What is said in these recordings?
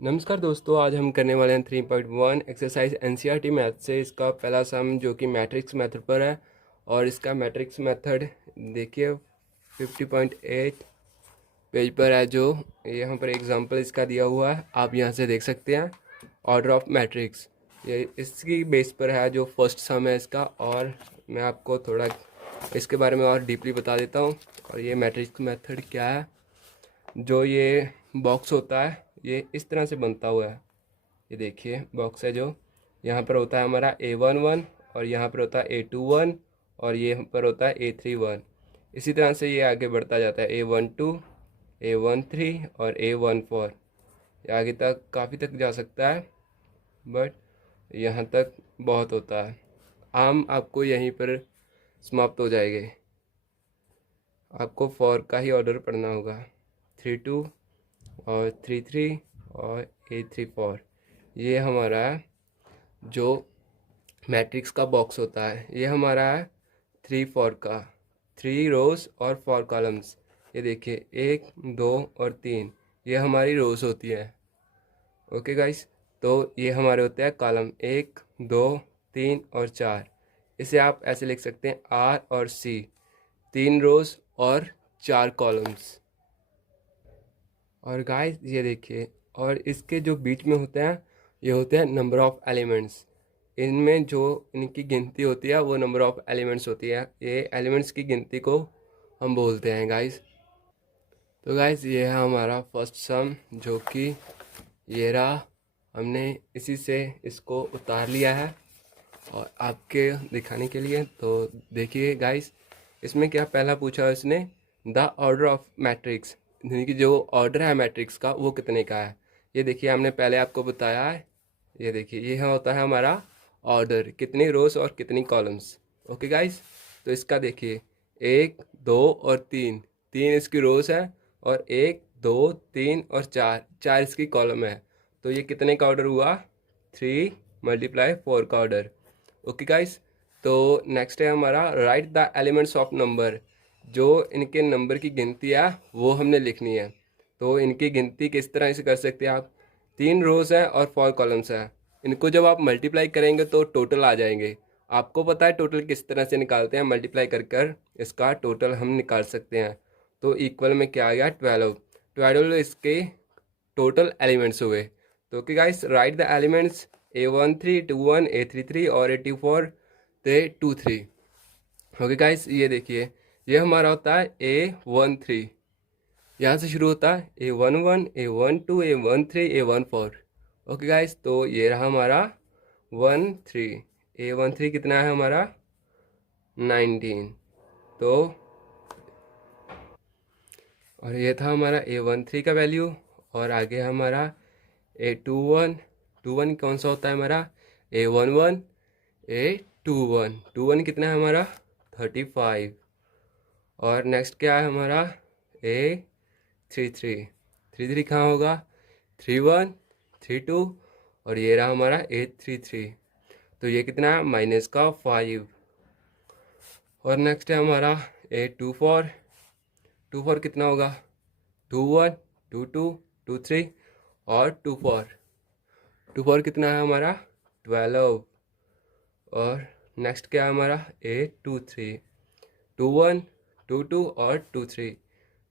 नमस्कार दोस्तों, आज हम करने वाले हैं 3.1 एक्सरसाइज एनसीईआरटी मैथ से इसका पहला सम जो कि मैट्रिक्स मेथड पर है। और इसका मैट्रिक्स मेथड देखिए 50.8 पेज पर है। जो यहाँ पर एग्जांपल इसका दिया हुआ है, आप यहाँ से देख सकते हैं। ऑर्डर ऑफ मैट्रिक्स ये इसकी बेस पर है जो फर्स्ट सम है इसका। और मैं आपको थोड़ा इसके बारे में और डीपली बता देता हूँ। और ये मैट्रिक्स मेथड क्या है। जो ये बॉक्स होता है ये इस तरह से बनता हुआ है। ये देखिए बॉक्स है जो यहाँ पर होता है हमारा A11 और यहाँ पर होता है A21 और ये पर होता है A31। इसी तरह से ये आगे बढ़ता जाता है A12 A13 और A14। ये आगे तक काफ़ी तक जा सकता है, बट यहाँ तक बहुत होता है। आम आपको यहीं पर समाप्त हो जाएंगे। आपको 4 का ही ऑर्डर पढ़ना होगा, 32 और 33 और A34। ये हमारा जो मैट्रिक्स का बॉक्स होता है ये हमारा है 3 4 का, 3 रोज और 4 कॉलम्स। ये देखिए 1 2 और 3 ये हमारी रोज होती है। ओके गाइस, तो ये हमारे होते हैं कॉलम 1 2 3 और 4। इसे आप ऐसे लिख सकते हैं R और C, 3 रोज और 4 कॉलम्स। और गाइस ये देखिए, और इसके जो बीच में होते हैं ये होते हैं नंबर ऑफ एलिमेंट्स। इनमें जो इनकी गिनती होती है वो नंबर ऑफ एलिमेंट्स होती है। ये एलिमेंट्स की गिनती को हम बोलते हैं गाइस। तो गाइस ये है हमारा फर्स्ट सम जो कि ये रहा। हमने इसी से इसको उतार लिया है और आपके दिखाने के लिए। तो देखिए गाइस, इसमें क्या पहला पूछा इसने, द ऑर्डर ऑफ मैट्रिक्स, यानी कि जो ऑर्डर है मैट्रिक्स का वो कितने का है। ये देखिए हमने पहले आपको बताया है। ये देखिए ये होता है हमारा ऑर्डर, कितनी रोज और कितनी कॉलम्स। ओके गाइस, तो इसका देखिए 1 2 और 3, 3 इसकी रोज है और 1 2 3 और 4, 4 इसकी कॉलम है। तो ये कितने का ऑर्डर हुआ, 3 × 4 का ऑर्डर। ओके गाइस, तो नेक्स्ट है हमारा right the elements of number. जो इनके नंबर की गिनती है वो हमने लिखनी है। तो इनकी गिनती किस तरह से कर सकते हैं आप, 3 रोज है और 4 कॉलम्स है। इनको जब आप मल्टीप्लाई करेंगे तो टोटल आ जाएंगे। आपको पता है टोटल किस तरह से निकालते हैं, मल्टीप्लाई कर कर इसका टोटल हम निकाल सकते हैं। तो इक्वल में क्या आ गया, 12। 12 इसके टोटल एलिमेंट्स हुए। तो okay guys, right the elements A13 21 A33 और A24 ते 23। ओके गाइस, ये देखिए ये हमारा होता है A13। यहाँ से शुरू होता है A11 A12 A13 A14। Okay guys, तो ये रहा हमारा 13। A13 कितना है हमारा, 19। तो और ये था हमारा A13 का वैल्यू। और आगे हमारा A21, 21 कौन सा होता है हमारा, A11 A21, 21 कितना है हमारा, 35। और नेक्स्ट क्या है हमारा A33, 33 कहाँ होगा, 31 32। और ये रहा हमारा A33। तो ये कितना है, -5। और नेक्स्ट है हमारा A24, 24 कितना होगा, 21 22 23 और 24। 24 कितना है हमारा, 12। और नेक्स्ट क्या है हमारा A23, 21 22 और 23।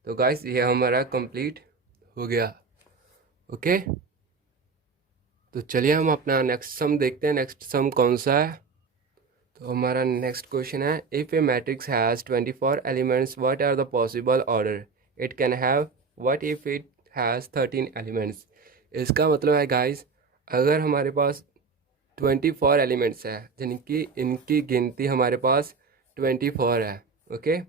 तो गाइस ये हमारा कंप्लीट हो गया। ओके, तो चलिए हम अपना नेक्स्ट सम देखते हैं। नेक्स्ट सम कौन सा है। तो हमारा नेक्स्ट क्वेश्चन है, if a matrix has 24 elements what are the possible order it can have, what if it has 13 elements. इसका मतलब है गाइस, अगर हमारे पास 24 एलिमेंट्स है जिनकी इनकी गिनती हमारे पास 24 है। ओके,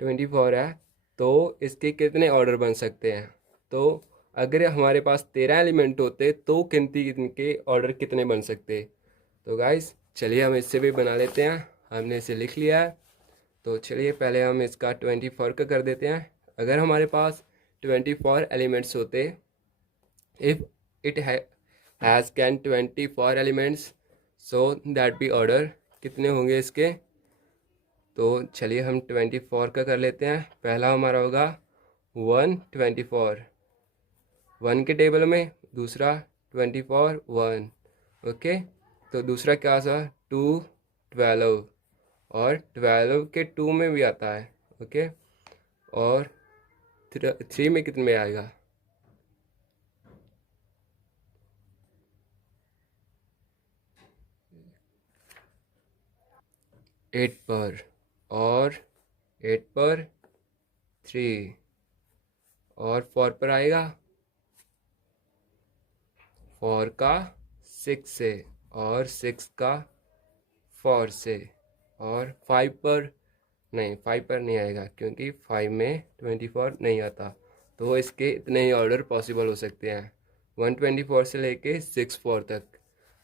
24 है, तो इसके कितने ऑर्डर बन सकते हैं। तो अगर हमारे पास 13 एलिमेंट होते तो गिनती इनके ऑर्डर कितने बन सकते। तो गाइस चलिए हम इससे भी बना लेते हैं। हमने इसे लिख लिया है। तो चलिए पहले हम इसका 24 का कर देते हैं। अगर हमारे पास 24 एलिमेंट्स होते, if it has can 24 elements, so that be order, कितने होंगे इसके। तो चलिए हम 24 का कर लेते हैं। पहला हमारा होगा 124, 1 के टेबल में दूसरा 24 1, ओके। तो दूसरा क्या था 2 12, और 12 के 2 में भी आता है, ओके। और 3 में कितने में आएगा? 8 पर, और 8 पर 3, और 4 पर आएगा 4 का 6 से, और 6 का 4 से, और 5 पर नहीं, 5 पर नहीं आएगा क्योंकि 5 में 24 नहीं आता। तो इसके इतने ही ऑर्डर पॉसिबल हो सकते हैं, 124 से लेके 64 तक,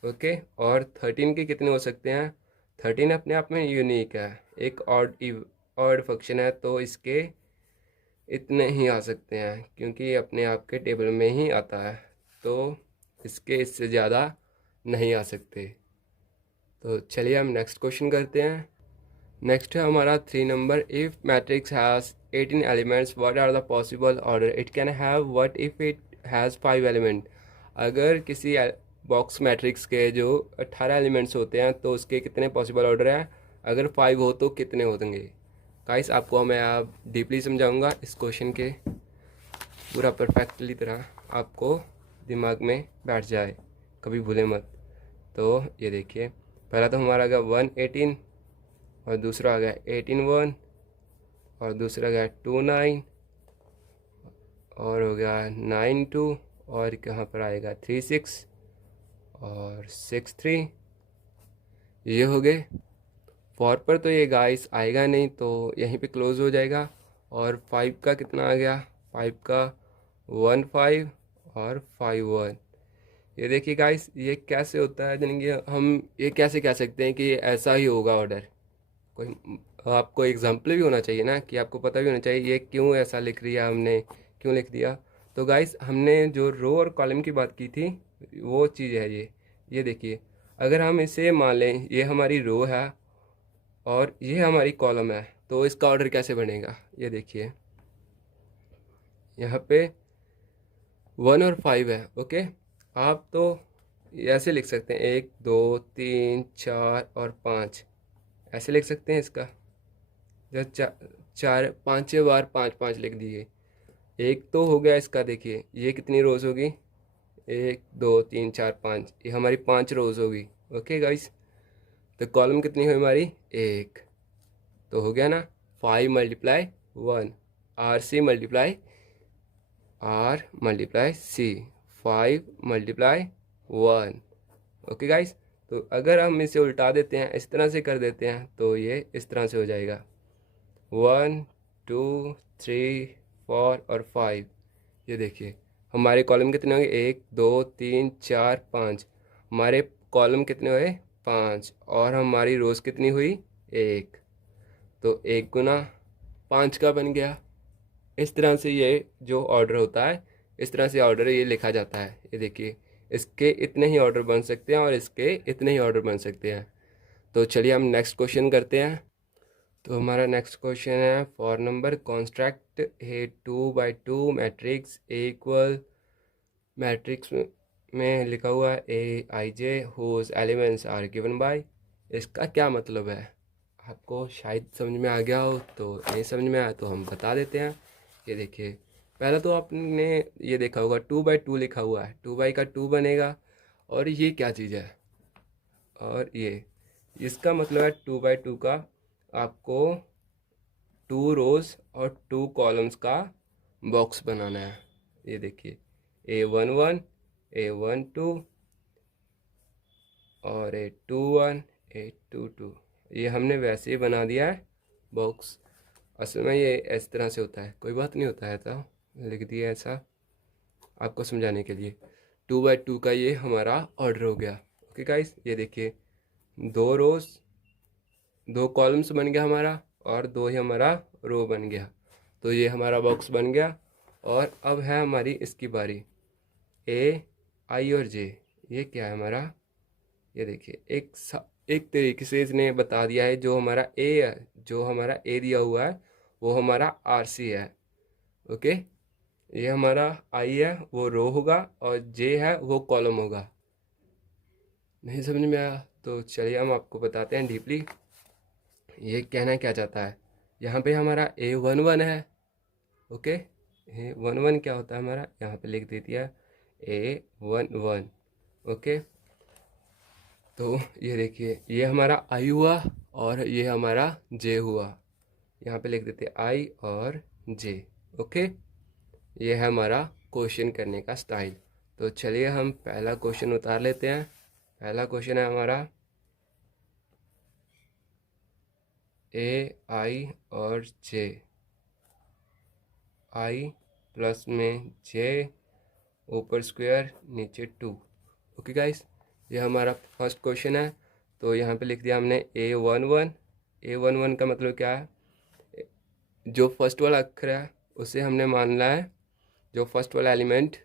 ओके। और 13 के कितने हो सकते हैं? 13 अपने आप में यूनिक है, एक ऑड फंक्शन है, तो इसके इतने ही आ सकते हैं क्योंकि ये अपने आप के टेबल में ही आता है, तो इसके इससे ज़्यादा नहीं आ सकते। तो चलिए हम नेक्स्ट क्वेश्चन करते हैं। नेक्स्ट है हमारा 3 number, if matrix has 18 elements what are the possible order it can have, what if it has 5 element. अगर किसी बॉक्स मैट्रिक्स के जो 18 एलिमेंट्स होते हैं तो उसके कितने पॉसिबल ऑर्डर हैं, अगर 5 हो तो कितने होंगे। गाइस आपको मैं आप डीपली समझाऊंगा इस क्वेश्चन के, पूरा परफेक्टली तरह आपको दिमाग में बैठ जाए, कभी भूले मत। तो ये देखिए, पहला तो हमारा आ गया 118, और दूसरा आ गया 18 1, और दूसरा आ गया 29, और हो गया 92, और कहाँ पर आएगा 36, और 63, ये हो गए। 4 पर तो ये गाइस आएगा नहीं, तो यहीं पे क्लोज हो जाएगा। और 5 का कितना आ गया? 5 का 1 5, और 5 1। ये देखिए गाइस, ये कैसे होता है, यानी कि हम ये कैसे कह सकते हैं कि ये ऐसा ही होगा ऑर्डर। कोई आपको एग्जाम्पल भी होना चाहिए ना, कि आपको पता भी होना चाहिए ये क्यों ऐसा लिख दिया हमने, क्यों लिख दिया। तो गाइस हमने जो रो और कॉलम की बात की थी वो चीज़ है ये देखिए, अगर हम इसे मान लें ये हमारी रो है और ये हमारी कॉलम है, तो इसका ऑर्डर कैसे बनेगा? ये देखिए, यहाँ पे 1 और 5 है, ओके। आप तो ऐसे लिख सकते हैं 1 2 3 4 और 5, ऐसे लिख सकते हैं इसका। जब चार 5 बार 5 5 लिख दिए, एक तो हो गया इसका। देखिए ये कितनी रोज़ होगी, 1 2 3 4 5, ये हमारी 5 रोज़ होगी, ओके गाइस। तो कॉलम कितनी हुई हमारी? 1। तो हो गया ना 5 multiply 1, r c multiply r multiply c, 5 multiply 1, okay guys. तो अगर हम इसे उल्टा देते हैं, इस तरह से कर देते हैं, तो ये इस तरह से हो जाएगा 1 2 3 4 और 5। ये देखिए हमारे कॉलम कितने होंगे, 1 2 3 4 5, हमारे कॉलम कितने हुए 5, और हमारी रोज़ कितनी हुई 1। तो 1 गुना 5 का बन गया। इस तरह से ये जो ऑर्डर होता है, इस तरह से ऑर्डर ये लिखा जाता है। ये देखिए, इसके इतने ही ऑर्डर बन सकते हैं और इसके इतने ही ऑर्डर बन सकते हैं। तो चलिए हम नेक्स्ट क्वेश्चन करते हैं। तो हमारा नेक्स्ट क्वेश्चन है, for number construct a 2 by 2 matrix A equal, matrix में लिखा हुआ है A I J whose elements are given by. इसका क्या मतलब है? आपको शायद समझ में आ गया हो, तो नहीं समझ में आया तो हम बता देते हैं। ये देखिए, पहला तो आपने ये देखा होगा 2 by 2 लिखा हुआ है, 2 बाई का 2 बनेगा। और ये क्या चीज़ है? और ये इसका मतलब है 2 by 2 का आपको 2 रोज़ और 2 कॉलम्स का बॉक्स बनाना है। ये देखिए, A11 A12 और A21 A22, ये हमने वैसे ही बना दिया है बॉक्स। असल में ये इस तरह से होता है, कोई बात नहीं होता है, तो लिख दिया ऐसा आपको समझाने के लिए। 2 by 2 का ये हमारा ऑर्डर हो गया, ओके गाइस। ये देखिए, 2 रोज़ 2 कॉलम्स बन गया हमारा, और 2 ही हमारा रो बन गया। तो ये हमारा बॉक्स बन गया। और अब है हमारी इसकी बारी, ए आई और जे। ये क्या है हमारा? ये देखिए, एक तरीके से इसने बता दिया है, जो हमारा ए है, जो हमारा ए दिया हुआ है वो हमारा आर सी है, ओके। ये हमारा आई है वो रो होगा और जे है वो कॉलम होगा। नहीं समझ में आया तो चलिए हम आपको बताते हैं डीपली ये कहना क्या चाहता है। यहाँ पे हमारा A11 है। ओके, A11 क्या होता है हमारा, यहाँ पे लिख देती है A11। ओके, तो ये देखिए ये हमारा आई हुआ और ये हमारा जे हुआ। यहाँ पे लिख देते हैं आई और जे। ओके, ये है हमारा क्वेश्चन करने का स्टाइल। तो चलिए हम पहला क्वेश्चन उतार लेते हैं। पहला क्वेश्चन है हमारा ए आई और जे, आई प्लस में जे ऊपर स्क्वायर नीचे 2। ओके गाइस, ये हमारा फर्स्ट क्वेश्चन है। तो यहाँ पे लिख दिया हमने A11। A11 का मतलब क्या है, जो फर्स्ट वाला अक्षर है उसे हमने मानना है, जो फर्स्ट वाला एलिमेंट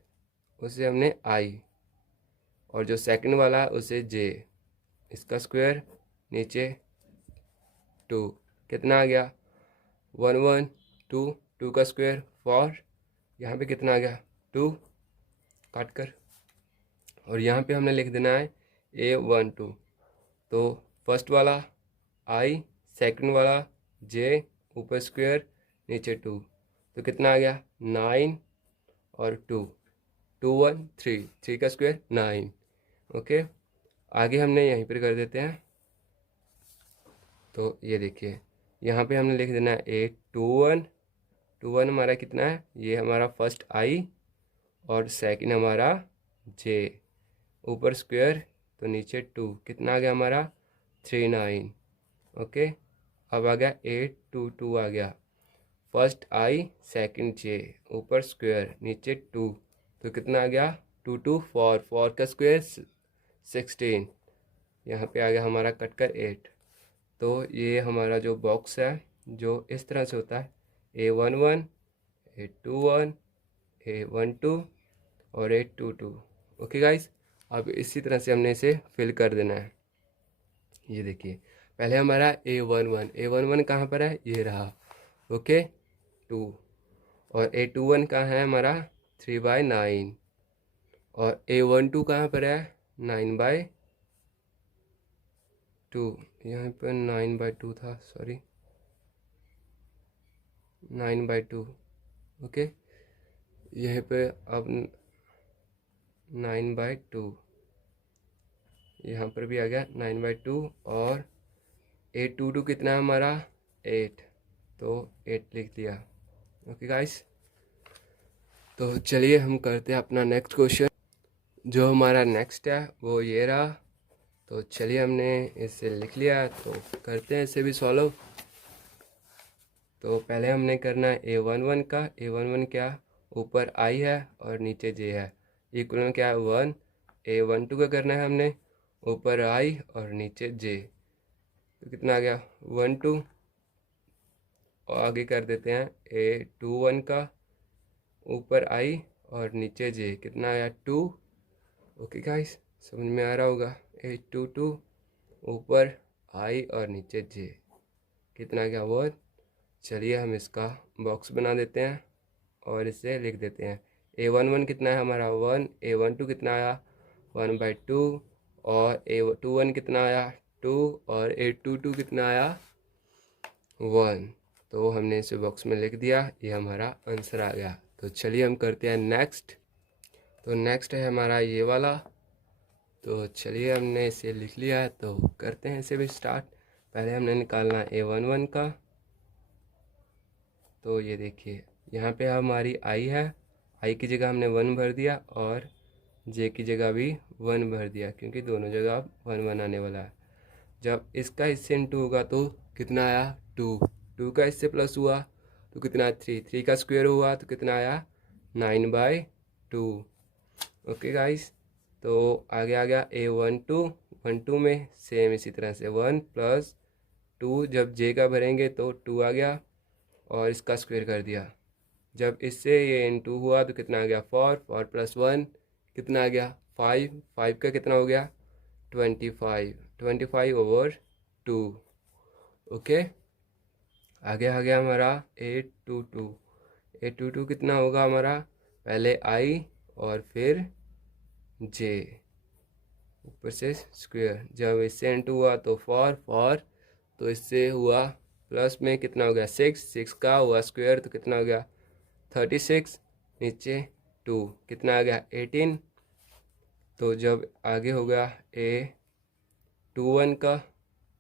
उसे हमने आई और जो सेकंड वाला है उसे जे, इसका स्क्वायर नीचे 2। कितना आ गया 1 1 2, 2 का स्क्वायर 4। यहाँ पे कितना आ गया 2 काट कर, और यहाँ पे हमने लिख देना है A12। तो फर्स्ट वाला आई, सेकंड वाला जे, ऊपर स्क्वायर नीचे 2। तो कितना आ गया 9 और 2, 2 1 3, 3 का स्क्वायर 9। ओके, आगे हमने यहीं पर कर देते हैं। तो ये देखिए यहाँ पे हमने लिख देना है A21। 21 हमारा कितना है, ये हमारा फर्स्ट आई और सेकंड हमारा जे, ऊपर स्क्वायर तो नीचे 2। कितना आ गया हमारा 3 9। ओके, अब आ गया 8 2 2 आ गया, फर्स्ट आई सेकंड जे, ऊपर स्क्वायर नीचे 2। तो कितना आ गया 2 2 4, 4 का स्क्वायर 16। यहाँ पे आ गया हमारा कट कर 8। तो ये हमारा जो बॉक्स है जो इस तरह से होता है A11 A21 A12 और A22। ओके गाइस, अब इसी तरह से हमने इसे फिल कर देना है। ये देखिए पहले हमारा A11 कहाँ पर है, ये रहा। ओके 2, और A21 कहाँ है हमारा 3/9, और A12 कहाँ पर है 9/2। यहाँ पर 9/2 था, सॉरी 9/2। ओके, यहीं पे अब 9/2, यहाँ पर भी आ गया 9/2, और A22 कितना है हमारा 8। तो 8 लिख दिया। ओके गाइस, तो चलिए हम करते हैं अपना नेक्स्ट क्वेश्चन। जो हमारा नेक्स्ट है वो ये रहा। तो चलिए हमने इसे लिख लिया, तो करते हैं इसे भी सॉल्व। तो पहले हमने करना है A11 का। A11 क्या, ऊपर आई है और नीचे जे है, इक्वल में क्या है 1। A12 का करना है हमने, ऊपर आई और नीचे जे। तो कितना आ गया 1 2, और आगे कर देते हैं A21 का, ऊपर आई और नीचे जे, कितना आया 2। ओके गाइस, समझ में आ रहा होगा। A22 ऊपर आई और नीचे जे, कितना गया 1। चलिए हम इसका बॉक्स बना देते हैं और इसे लिख देते हैं। A11 कितना है हमारा 1, A12 कितना आया 1/2, और A21 कितना आया 2, और A22 कितना आया 1। तो हमने इसे बॉक्स में लिख दिया, ये हमारा आंसर आ गया। तो चलिए हम करते हैं नेक्स्ट। तो नेक्स्ट है हमारा ये वाला। तो चलिए हमने इसे लिख लिया है, तो करते हैं इसे भी स्टार्ट। पहले हमने निकालना है A11 का। तो ये देखिए यहाँ पे हमारी आई है, आई की जगह हमने 1 भर दिया और जे की जगह भी 1 भर दिया, क्योंकि दोनों जगह अब 1 1 आने वाला है। जब इसका इससे इंटू होगा तो कितना आया 2, 2 का इससे प्लस हुआ तो कितना 3, 3 का स्क्वायर हुआ तो कितना आया 9/2। ओके गाइस, तो आगे आ गया A12 में सेम इसी तरह से 1 + 2, जब जे का भरेंगे तो 2 आ गया और इसका स्क्वायर कर दिया। जब इससे ये इंटू हुआ तो कितना आ गया 4, 4 + 1 कितना आ गया 5, 5 का कितना हो गया 25, 25/2। ओके, आगे आ गया हमारा A22 कितना होगा हमारा पहले आई और फिर जे, ऊपर से स्क्वायर। जब इससे इंटू हुआ तो फॉर तो इससे हुआ प्लस में कितना हो गया 6 का हुआ स्क्वायर तो कितना हो गया 36, नीचे 2 कितना आ गया 18। तो जब आगे हो गया ए 2 1 का,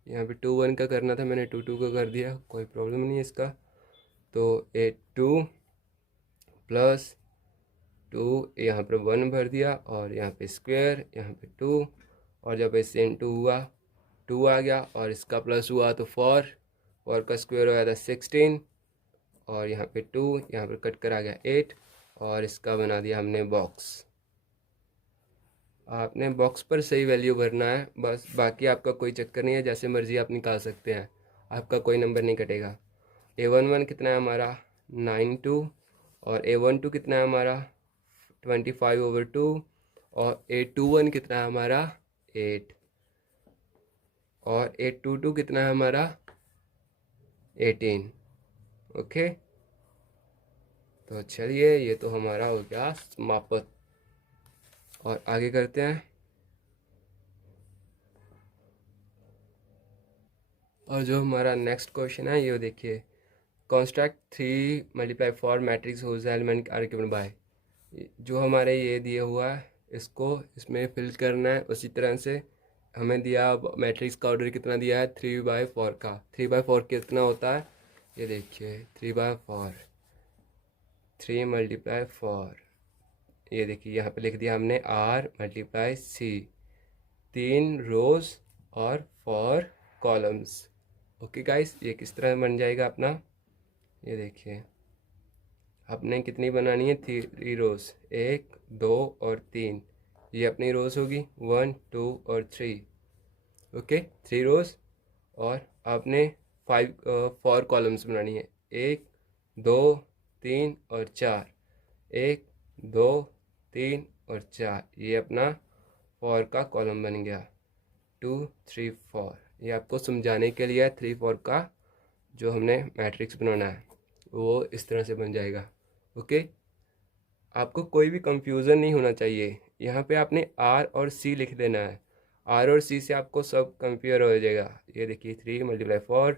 यहाँ पे 2 1 का करना था, मैंने 2 2 का कर दिया, कोई प्रॉब्लम नहीं है इसका। तो ए 2 प्लस 2 यहाँ पर 1 भर दिया और यहाँ पे स्क्वायर, यहाँ पे 2, और जब इससे इंटू हुआ 2 आ गया और इसका प्लस हुआ तो 4 का स्क्वायर हो गया था 16, और यहाँ पे 2 यहाँ पर कट कर आ गया 8, और इसका बना दिया हमने बॉक्स। आपने बॉक्स पर सही वैल्यू भरना है बस, बाकी आपका कोई चक्कर नहीं है, जैसे मर्ज़ी आप निकाल सकते हैं, आपका कोई नंबर नहीं कटेगा। A11 कितना है हमारा 92, और A12 कितना है हमारा 25/2, और A21 कितना है हमारा 8, और A22 कितना है हमारा 18। ओके, तो चलिए ये तो हमारा हो गया समाप्त, और आगे करते हैं। और जो हमारा नेक्स्ट क्वेश्चन है ये देखिए, construct 3 × 4 matrix whose element are given by. जो हमारे ये दिया हुआ है इसको इसमें फिल करना है। उसी तरह से हमें दिया मैट्रिक्स का ऑर्डर कितना दिया है 3/4 का। 3/4 कितना होता है ये देखिए 3/4, 3 × 4, ये देखिए यहाँ पे लिख दिया हमने R × C, 3 रोज और 4 कॉलम्स। ओके गाइस, ये किस तरह बन जाएगा अपना, ये देखिए आपने कितनी बनानी है 3 रोज, 1 2 और 3, ये अपनी रोज होगी 1 2 और 3। ओके 3 रोज, और आपने 4 कॉलम्स बनानी है 1 2 3 और 4, 1 2 3 और 4, ये अपना 4 का कॉलम बन गया 2 3 4। ये आपको समझाने के लिए 3 4 का जो हमने मैट्रिक्स बनाना है वो इस तरह से बन जाएगा। ओके, आपको कोई भी कंफ्यूजन नहीं होना चाहिए, यहाँ पे आपने आर और सी लिख देना है, आर और सी से आपको सब कंपेयर हो जाएगा। ये देखिए 3 × 4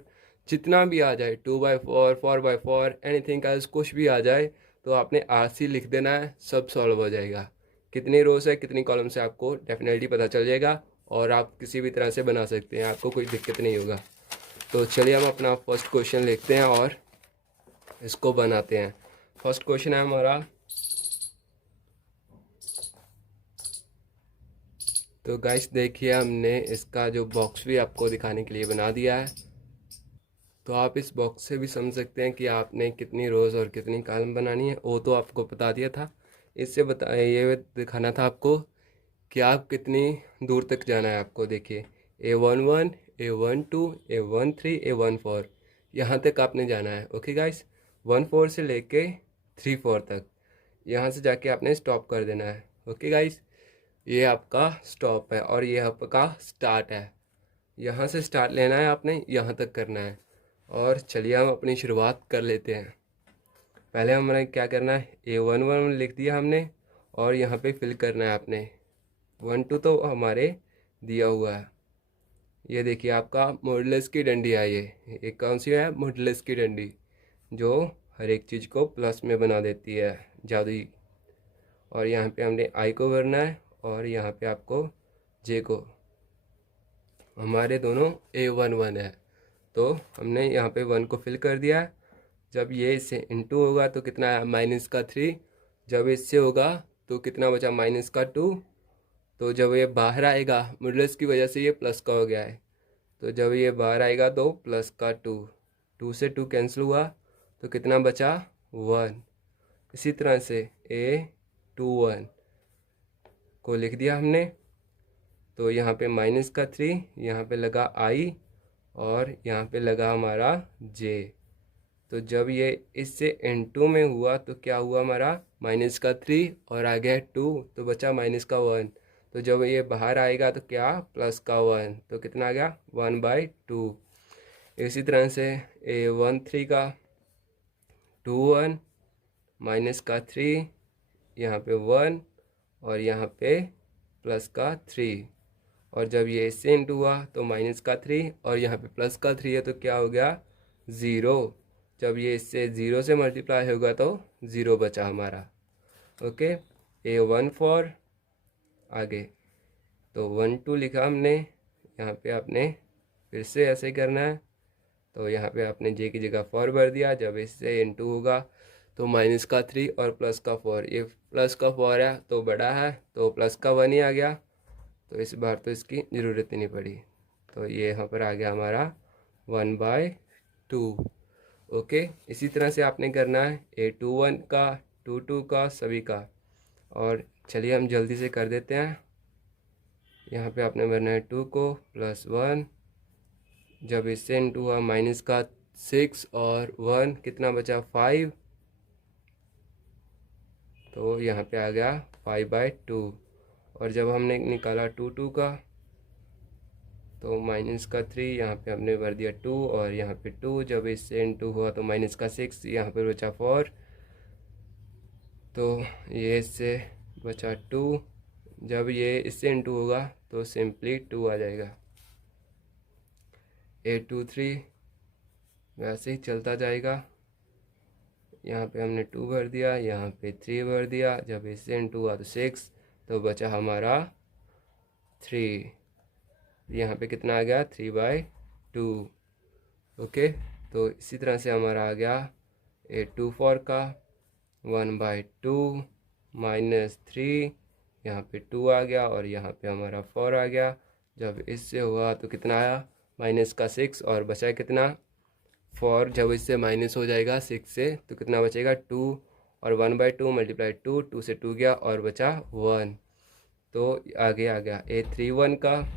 जितना भी आ जाए 2/4 4/4 एनीथिंग एल्स कुछ भी आ जाए तो आपने आर सी लिख देना है, सब सॉल्व हो जाएगा। कितनी रोज है कितनी कॉलम से आपको डेफिनेटली पता चल जाएगा, और आप किसी भी तरह से बना सकते हैं, आपको कोई दिक्कत नहीं होगा। तो चलिए हम अपना फर्स्ट क्वेश्चन लिखते हैं और इसको बनाते हैं। फर्स्ट क्वेश्चन है हमारा, तो गाइस देखिए हमने इसका जो बॉक्स भी आपको दिखाने के लिए बना दिया है। तो आप इस बॉक्स से भी समझ सकते हैं कि आपने कितनी रोज़ और कितनी कॉलम बनानी है, वो तो आपको बता दिया था। इससे ये दिखाना था आपको कि आप कितनी दूर तक जाना है आपको। देखिए A11 A12 A13 A14 यहाँ तक आपने जाना है। ओके गाइस, 1 4 से लेके 3 4 तक, यहाँ से जाके आपने स्टॉप कर देना है। ओके गाइस, ये आपका स्टॉप है और ये आपका स्टार्ट है। यहाँ से स्टार्ट लेना है आपने, यहाँ तक करना है। और चलिए हम अपनी शुरुआत कर लेते हैं। पहले हमें क्या करना है, A11 लिख दिया हमने और यहाँ पे फिल करना है आपने। 1 2 तो हमारे दिया हुआ है। ये देखिए आपका मॉडुलस की डंडी है, ये एक कौन सी है मॉडुलस की डंडी, जो हर एक चीज़ को प्लस में बना देती है जादुई। और यहाँ पे हमने आई को भरना है और यहाँ पे आपको जे को। हमारे दोनों A11 है तो हमने यहाँ पे 1 को फिल कर दिया है। जब ये इससे इंटू होगा तो कितना है -3, जब इससे होगा तो कितना बचा -2। तो जब ये बाहर आएगा, मॉडुलस की वजह से ये प्लस का हो गया है, तो जब ये बाहर आएगा तो +2, 2 से 2 कैंसिल हुआ तो कितना बचा 1। इसी तरह से A21 को लिख दिया हमने, तो यहाँ पे -3, यहाँ पे लगा I और यहाँ पे लगा हमारा J। तो जब ये इससे N2 में हुआ तो क्या हुआ हमारा -3 और आ गया 2 तो बचा -1। तो जब ये बाहर आएगा तो क्या +1, तो कितना आ गया 1/2। इसी तरह से A13 का 2 1 -3 यहाँ पे 1 और यहाँ पे प्लस का 3, और जब ये इससे इंटू हुआ तो माइनस का 3 और यहाँ पे प्लस का 3 है तो क्या हो गया 0। जब ये इससे 0 से मल्टीप्लाई होगा तो 0 बचा हमारा। ओके, A1 फॉर आगे तो 1 2 लिखा हमने, यहाँ पे आपने फिर से ऐसे करना है। तो यहाँ पे आपने जे की जगह 4 भर दिया, जब इससे इंटू होगा तो माइनस का 3 और प्लस का 4, ये प्लस का 4 है तो बड़ा है तो प्लस का 1 ही आ गया, तो इस बार तो इसकी ज़रूरत ही नहीं पड़ी। तो ये यहाँ पर आ गया हमारा 1/2। ओके, इसी तरह से आपने करना है A21 का, 22 का, सभी का। और चलिए हम जल्दी से कर देते हैं। यहाँ पे आपने भरना है 2 को प्लस 1, जब इससे इंटू हुआ माइनस का 6 और 1 कितना बचा 5, तो यहाँ पे आ गया 5/2। और जब हमने निकाला 2 2 का तो माइनस का 3, यहाँ पे हमने भर दिया 2 और यहाँ पे 2, जब इससे इंटू हुआ तो माइनस का 6, यहाँ पे बचा 4, तो ये इससे बचा 2, जब ये इससे इंटू होगा तो सिंपली 2 आ जाएगा। A23 वैसे ही चलता जाएगा, यहाँ पे हमने 2 भर दिया, यहाँ पे 3 भर दिया, जब इससे इंटू हुआ तो 6, तो बचा हमारा 3, यहाँ पे कितना आ गया 3/2। ओके, तो इसी तरह से हमारा आ गया A24 का 1/2 माइनस 3, यहाँ पे 2 आ गया और यहाँ पे हमारा 4 आ गया, जब इससे हुआ तो कितना आया माइनस का 6 और बचा कितना 4, जब इससे माइनस हो जाएगा 6 से तो कितना बचेगा 2, और 1/2 मल्टीप्लाई 2, 2 से 2 गया और बचा 1, तो आगे आ गया A31 का।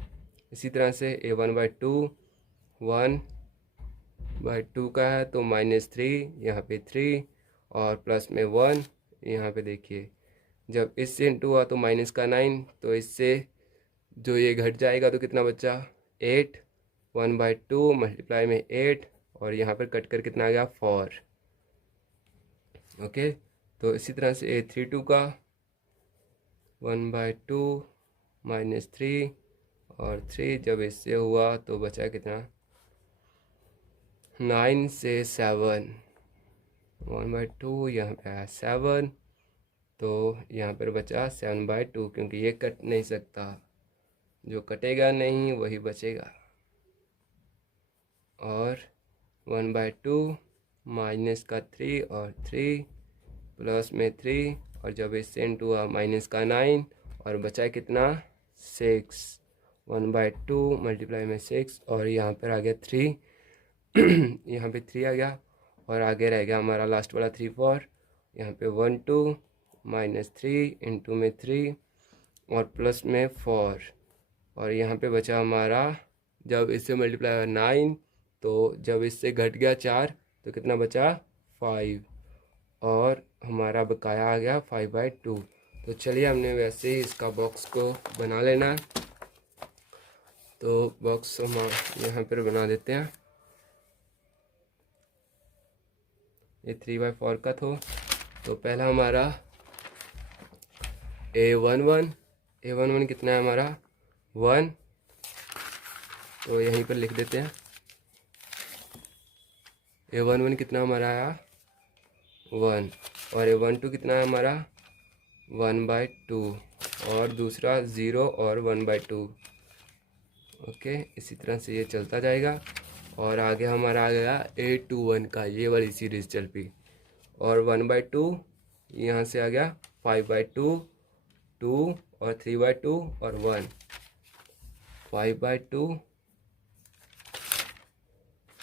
इसी तरह से A1/2 1/2 का है तो -3, यहाँ पे 3 और प्लस में 1, यहाँ पे देखिए जब इससे इंटू हुआ तो माइनस का 9, तो इससे जो ये घट जाएगा तो कितना बचा 8, 1/2 मल्टीप्लाई में 8 और यहाँ पर कट कर कितना आ गया 4। ओके, तो इसी तरह से A32 का 1/2 -3 और 3, जब इससे हुआ तो बचा कितना 9 से 7, 1/2 यहाँ पे आया 7, तो यहाँ पर बचा 7/2, क्योंकि ये कट नहीं सकता, जो कटेगा नहीं वही बचेगा। और 1/2 माइनस का 3 और 3 प्लस में 3, और जब इससे इंटू हुआ माइनस का 9 और बचा कितना 6, 1/2 मल्टीप्लाई में 6 और यहाँ पर आ गया 3 यहाँ पे 3 आ गया, और आगे रह गया हमारा लास्ट वाला 3 4, यहाँ पे 1 2 -3 इंटू में 3 और प्लस में 4, और यहाँ पे बचा हमारा जब इससे मल्टीप्लाई हुआ 9, तो जब इससे घट गया 4 तो कितना बचा 5, और हमारा बकाया आ गया 5/2। तो चलिए हमने वैसे ही इसका बॉक्स को बना लेना है, तो बॉक्स हम यहाँ पर बना देते हैं। ये 3/4 का तो पहला हमारा A11 कितना है हमारा 1, तो यहीं पर लिख देते हैं A11 कितना हमारा आया 1, और A12 कितना है हमारा 1/2, और दूसरा 0 और 1/2। ओके, इसी तरह से ये चलता जाएगा, और आगे हमारा आ गया A21 का, ये वाली सीरीज चल पी, और 1/2 यहाँ से आ गया 5/2, 2 और 3/2 और 1, 5/2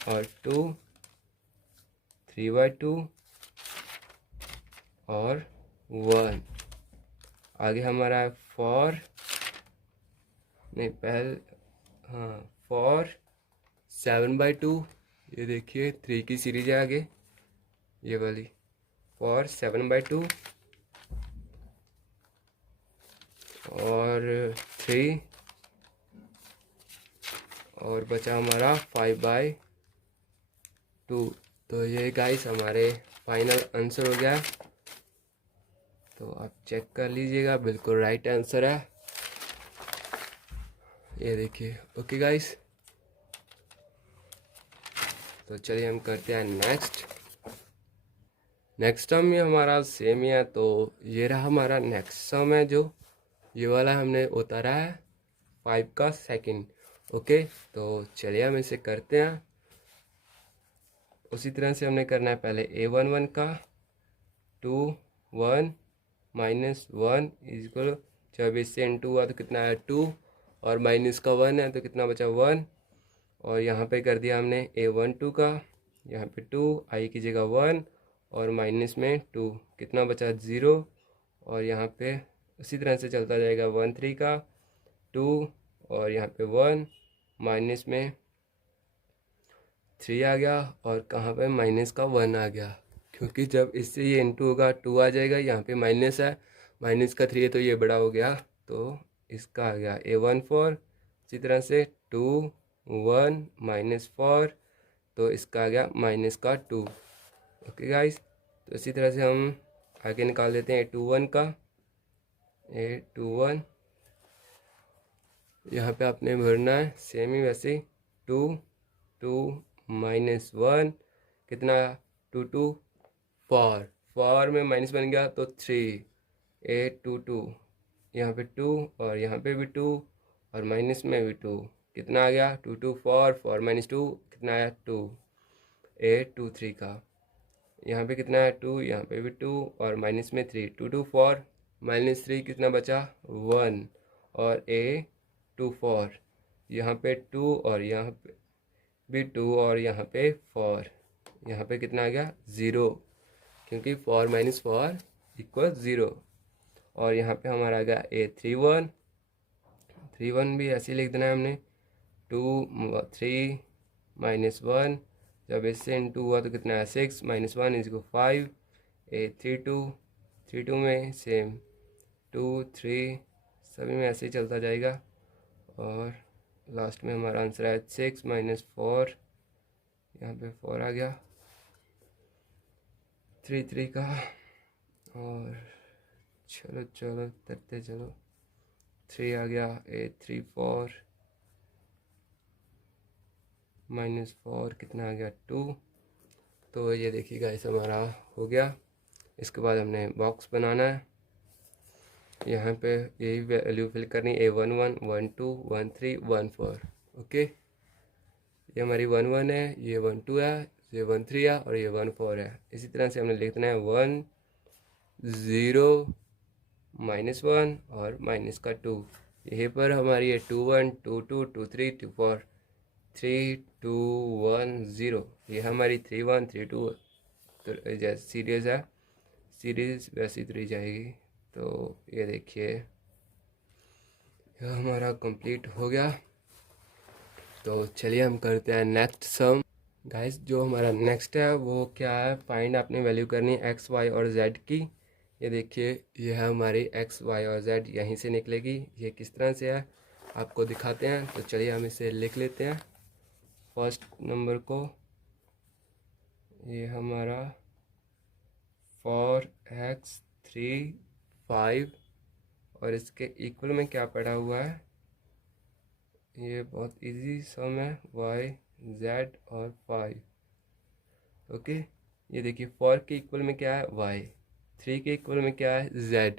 और 2, 3/2 और 1। आगे हमारा है 4, नहीं पहले हाँ 4 7/2, ये देखिए 3 की सीरीज है आगे ये वाली 4 7/2 और 3, और बचा हमारा 5/2। तो ये गाइस हमारे फाइनल आंसर हो गया। तो आप चेक कर लीजिएगा, बिल्कुल राइट आंसर है, ये देखिए। ओके गाइस, तो चलिए हम करते हैं नेक्स्ट टर्म में हमारा सेम ही है। तो ये रहा हमारा नेक्स्ट सम है, जो ये वाला हमने उतारा है 5 का सेकंड। ओके, तो चलिए हम इसे करते हैं। उसी तरह से हमने करना है पहले A11 का 2 1 -1 इक्वल, जब इससे इंटू हुआ तो कितना है 2, और माइनस का 1 है तो कितना बचा 1, और यहाँ पे कर दिया हमने A12 का, यहाँ पे 2 आई की जगह 1, और माइनस में 2 कितना बचा 0, और यहाँ पे उसी तरह से चलता जाएगा 1 3 का 2, और यहाँ पे 1 माइनस में 3 आ गया, और कहाँ पे माइनस का 1 आ गया, क्योंकि जब इससे ये इंटू होगा 2 आ जाएगा, यहाँ पे माइनस है, माइनस का 3 है तो ये बड़ा हो गया, तो इसका आ गया A14। इसी तरह से 2 1 -4, तो इसका आ गया माइनस का 2। ओके गाइस, तो इसी तरह से हम आगे निकाल देते हैं A21 का। A21 यहाँ पे आपने भरना है सेम ही वैसे 2 2 -1 कितना 2 2 4, 4 में माइनस बन गया तो 3 A22, यहाँ पे 2 और यहाँ पे भी 2 और माइनस में भी 2, कितना आ गया 2 2 4 4 -2 कितना आया 2 A23 का। यहाँ पे कितना है 2, यहाँ पे भी 2 और माइनस में 3, 2 2 4 -3 कितना बचा 1, और A24 यहाँ पे 2 और यहाँ पे भी 2 और यहाँ पे 4, यहाँ पे कितना आ गया 0, क्योंकि 4 -4 इक्वल 0, और यहाँ पे हमारा आ गया A31 भी ऐसे ही लिख देना है हमने 2 3 -1, जब इससे इंटू हुआ तो कितना है 6 -1 इज 5। A32 में सेम 2 3 सभी में ऐसे ही चलता जाएगा, और लास्ट में हमारा आंसर है 6 -4, यहाँ पे 4 आ गया 3 3 का, और चलो चलो करते चलो 3 आ गया A34 -4 कितना आ गया 2। तो ये देखिएगा इस हमारा हो गया। इसके बाद हमने बॉक्स बनाना है, यहाँ पे यही वैल्यू फिल करनी A11 12 13 14। ओके, ये हमारी 11 है, ये 12 है, ये 13 है और ये 14 है। इसी तरह से हमने लिखना है 1 0 -1 और माइनस का 2। यहीं पर हमारी ये 2 1 2 2 2 3 2 4 3 2 1 0, ये हमारी 3 1 3 2, तो जैसे सीरीज है सीरीज वैसी रह जाएगी। तो ये देखिए यह हमारा कंप्लीट हो गया। तो चलिए हम करते हैं नेक्स्ट सम। गाइस, जो हमारा नेक्स्ट है वो क्या है, फाइंड आपने वैल्यू करनी है एक्स वाई और जेड की। ये देखिए ये है हमारी एक्स वाई और जेड, यहीं से निकलेगी। ये किस तरह से है आपको दिखाते हैं, तो चलिए हम इसे लिख लेते हैं। फर्स्ट नंबर को ये हमारा 4x 3 5, और इसके इक्वल में क्या पड़ा हुआ है, ये बहुत इजी सम है, y z और 5। ओके, ये देखिए 4 के इक्वल में क्या है y, 3 के इक्वल में क्या है z,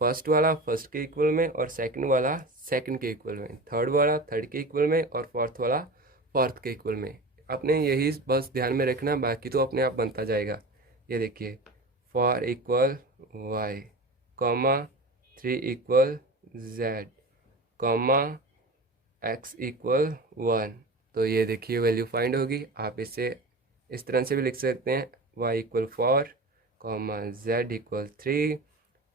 फर्स्ट वाला फर्स्ट के इक्वल में और सेकंड वाला सेकंड के इक्वल में, थर्ड वाला थर्ड के इक्वल में और फोर्थ वाला फोर्थ के इक्वल में। आपने यही बस ध्यान में रखना, बाकी तो अपने आप बनता जाएगा। ये देखिए 4 equal y, comma 3 equal z, comma x equal 1। तो ये देखिए वैल्यू फाइंड होगी। आप इसे इस तरह से भी लिख सकते हैं, y equal 4, comma z equal 3,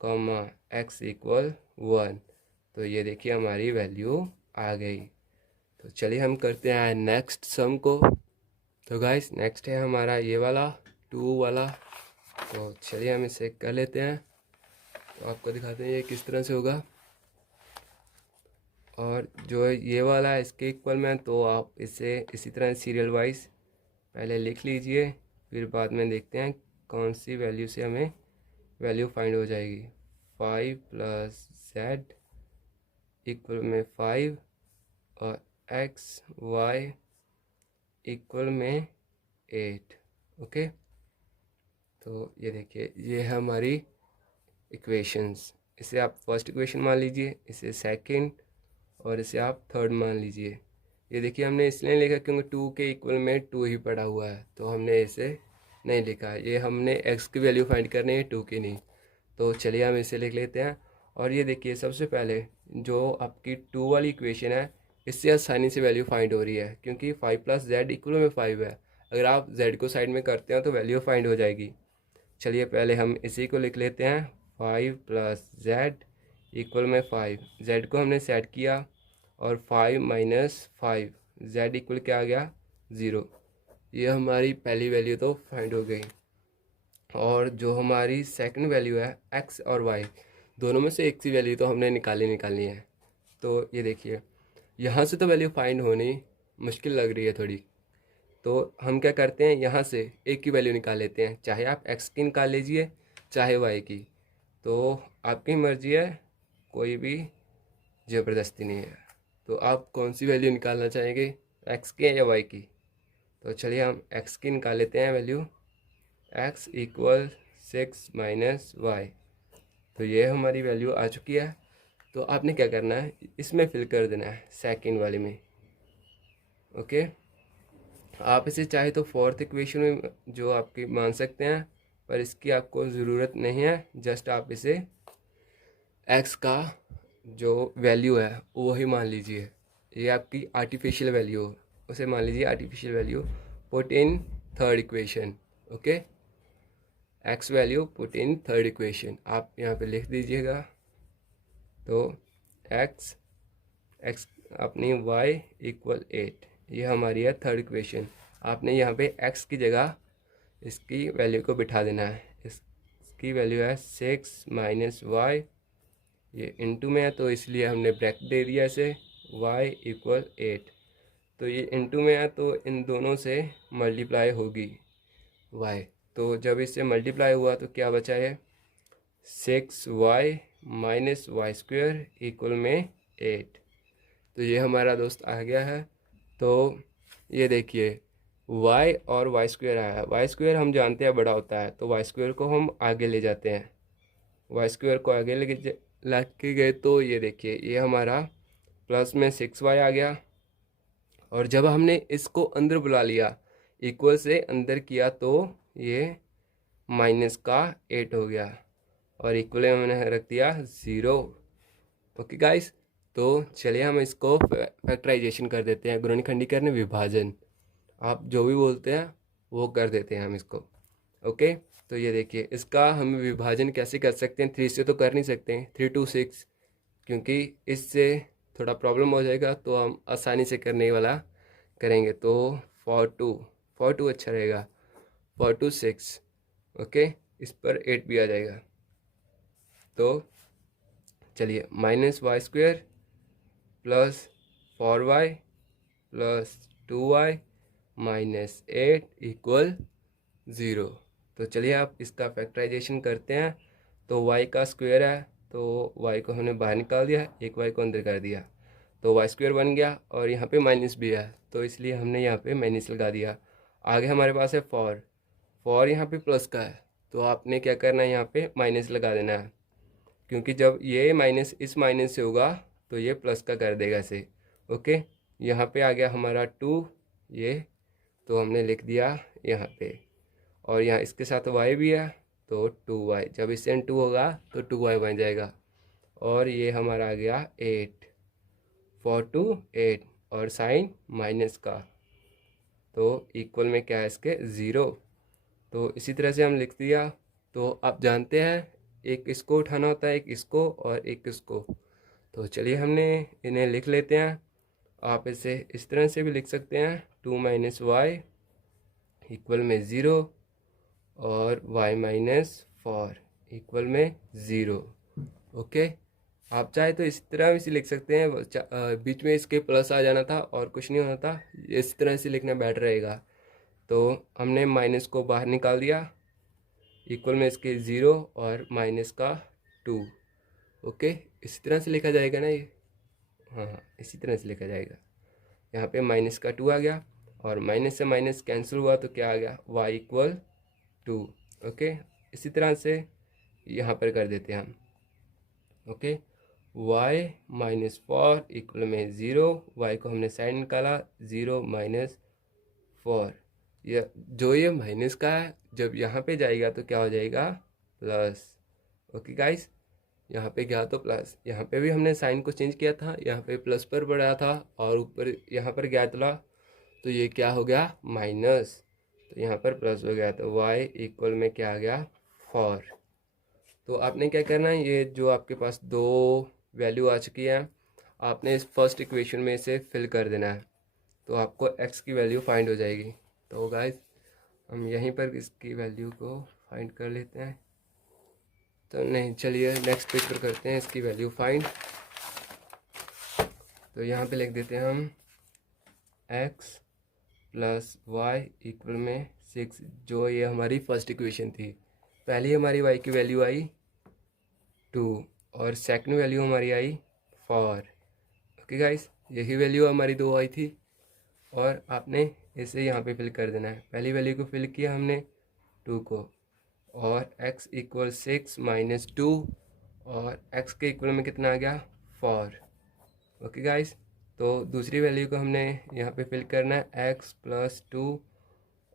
comma x equal 1। तो ये देखिए हमारी वैल्यू आ गई। तो चलिए हम करते हैं नेक्स्ट सम को। तो गाइस नेक्स्ट है हमारा ये वाला 2 वाला। तो चलिए हम इसे कर लेते हैं। तो आपको दिखाते हैं ये किस तरह से होगा। और जो ये वाला है इसके इक्वल में, तो आप इसे इसी तरह सीरियल वाइज पहले लिख लीजिए, फिर बाद में देखते हैं कौन सी वैल्यू से हमें वैल्यू फाइंड हो जाएगी। 5 प्लस जेड इक्वल में 5 और एक्स वाई इक्वल में 8। ओके, तो ये देखिए ये है हमारी इक्वेशंस। इसे आप फर्स्ट इक्वेशन मान लीजिए, इसे सेकंड, और इसे आप थर्ड मान लीजिए। ये देखिए हमने इसलिए लिखा क्योंकि 2 के इक्वल में 2 ही पड़ा हुआ है, तो हमने इसे नहीं लिखा। ये हमने x की वैल्यू फाइंड करनी है, 2 की नहीं। तो चलिए हम इसे लिख लेते हैं। और ये देखिए सबसे पहले जो आपकी 2 वाली इक्वेशन है, इससे आसानी से वैल्यू फाइंड हो रही है क्योंकि 5 प्लस जेड इक्वल में 5 है। अगर आप z को साइड में करते हैं तो वैल्यू फाइंड हो जाएगी। चलिए पहले हम इसी को लिख लेते हैं। 5 प्लस जेड इक्वल में 5, जेड को हमने सेट किया, और 5 माइनस 5, जेड इक्वल क्या आ गया 0। ये हमारी पहली वैल्यू तो फाइंड हो गई। और जो हमारी सेकंड वैल्यू है एक्स और वाई, दोनों में से एक सी वैल्यू तो हमने निकालनी है। तो ये देखिए यहाँ से तो वैल्यू फाइंड होनी मुश्किल लग रही है थोड़ी, तो हम क्या करते हैं यहाँ से एक की वैल्यू निकाल लेते हैं। चाहे आप एक्स की निकाल लीजिए चाहे वाई की, तो आपकी मर्जी है, कोई भी ज़बरदस्ती नहीं है। तो आप कौन सी वैल्यू निकालना चाहेंगे, एक्स की या वाई की? तो चलिए हम एक्स की निकाल लेते हैं value. X equal 6 minus y, तो ये हमारी वैल्यू आ चुकी है। तो आपने क्या करना है, इसमें फिल कर देना है सेकंड वाले में। ओके, आप इसे चाहे तो फोर्थ इक्वेशन में जो आपकी मान सकते हैं, पर इसकी आपको ज़रूरत नहीं है। जस्ट आप इसे एक्स का जो वैल्यू है वही मान लीजिए। ये आपकी आर्टिफिशियल वैल्यू, उसे मान लीजिए artificial value. Put in third equation. Okay, x value put in third equation, आप यहाँ पे लिख दीजिएगा। तो एक्स एक्स अपनी वाई इक्वल 8, ये हमारी है थर्ड इक्वेशन। आपने यहाँ पे एक्स की जगह इसकी वैल्यू को बिठा देना है। इसकी वैल्यू है 6 माइनस वाई, ये इनटू में है तो इसलिए हमने ब्रैकेट दे दिया इसे, y इक्वल 8। तो ये इनटू में है तो इन दोनों से मल्टीप्लाई होगी y। तो जब इससे मल्टीप्लाई हुआ तो क्या बचा है, 6y minus y square equal में 8। तो ये हमारा दोस्त आ गया है। तो ये देखिए y और वाई स्क्वेयर आया है। वाई स्क्वेयर हम जानते हैं बड़ा होता है, तो वाई स्क्वेयर को हम आगे ले जाते हैं। वाई स्क्वेयर को आगे लेके गए तो ये देखिए ये हमारा प्लस में 6y आ गया। और जब हमने इसको अंदर बुला लिया, इक्वल से अंदर किया, तो ये माइनस का 8 हो गया, और इक्वल में मैंने रख दिया 0। ओके गाइस, तो चलिए हम इसको फैक्टराइजेशन कर देते हैं, गुणनखंडीकरण विभाजन, आप जो भी बोलते हैं वो कर देते हैं हम इसको। ओके, तो ये देखिए इसका हम विभाजन कैसे कर सकते हैं। 3 से तो कर नहीं सकते हैं, 3 to 6, क्योंकि इससे थोड़ा प्रॉब्लम हो जाएगा, तो हम आसानी से करने वाला करेंगे। तो 4 2 अच्छा रहेगा, 4 to 6। ओके, इस पर 8 भी आ जाएगा। तो चलिए minus y square plus 4y plus 2y minus 8 equal 0। तो चलिए आप इसका फैक्टराइजेशन करते हैं। तो y का स्क्वायर है, तो y को हमने बाहर निकाल दिया, एक y को अंदर कर दिया, तो वाई स्क्वायर बन गया। और यहाँ पे माइनस भी है, तो इसलिए हमने यहाँ पे माइनस लगा दिया। आगे हमारे पास है 4 यहाँ पे प्लस का है, तो आपने क्या करना है, यहाँ पे माइनस लगा देना है, क्योंकि जब ये माइनस इस माइनस से होगा तो ये प्लस का कर देगा इसे। ओके, यहाँ पे आ गया हमारा 2, ये तो हमने लिख दिया यहाँ पे, और यहाँ इसके साथ y भी है, तो 2y, जब इससे 2 होगा तो 2y बन जाएगा। और ये हमारा आ गया 8, 4 to 8, और साइन माइनस का, तो इक्वल में क्या है इसके 0। तो इसी तरह से हम लिख दिया। तो आप जानते हैं एक इसको उठाना होता है, एक इसको और एक इसको। तो चलिए हमने इन्हें लिख लेते हैं। आप इसे इस तरह से भी लिख सकते हैं, 2 माइनस वाई इक्वल में 0, और y माइनस 4 इक्वल में 0। ओके, आप चाहे तो इस तरह भी से लिख सकते हैं, बीच में इसके प्लस आ जाना था और कुछ नहीं होना था, इस तरह से लिखना बेटर रहेगा। तो हमने माइनस को बाहर निकाल दिया, इक्वल में इसके 0 और माइनस का 2। ओके, इसी तरह से लिखा जाएगा ना ये। हाँ हाँ, इसी तरह से लिखा जाएगा। यहाँ पे माइनस का 2 आ गया और माइनस से माइनस कैंसिल हुआ तो क्या आ गया, y इक्वल 2। ओके, इसी तरह से यहाँ पर कर देते हैं हम। ओके, y माइनस 4 इक्वल में 0, y को हमने साइन निकाला 0 माइनस 4। ये माइनस का है, जब यहाँ पे जाएगा तो क्या हो जाएगा, प्लस। ओके गाइस, यहाँ पे गया तो प्लस, यहाँ पे भी हमने साइन को चेंज किया था, यहाँ पे प्लस पर बढ़ा था और ऊपर यहाँ पर गया तो ये क्या हो गया, माइनस। तो यहाँ पर प्लस हो गया तो y इक्वल में क्या आ गया, 4। तो आपने क्या करना है, ये जो आपके पास दो वैल्यू आ चुकी है, आपने इस फर्स्ट इक्वेशन में इसे फिल कर देना है, तो आपको x की वैल्यू फाइंड हो जाएगी। तो गाइस हम यहीं पर इसकी वैल्यू को फाइंड कर लेते हैं। तो नहीं, चलिए नेक्स्ट पेज पर करते हैं इसकी वैल्यू फाइंड। तो यहाँ पे लिख देते हैं हम x प्लस वाई इक्वल में 6, जो ये हमारी फर्स्ट इक्वेशन थी। पहली हमारी y की वैल्यू आई 2 और सेकंड वैल्यू हमारी आई 4। ओके गाइस, यही वैल्यू हमारी दो आई थी और आपने इसे यहाँ पे फिल कर देना है। पहली वैल्यू को फिल किया हमने 2 को, और x इक्वल 6 माइनस 2 और x के इक्वल में कितना आ गया, 4। ओके गाइस, तो दूसरी वैल्यू को हमने यहाँ पे फिल करना है x प्लस 2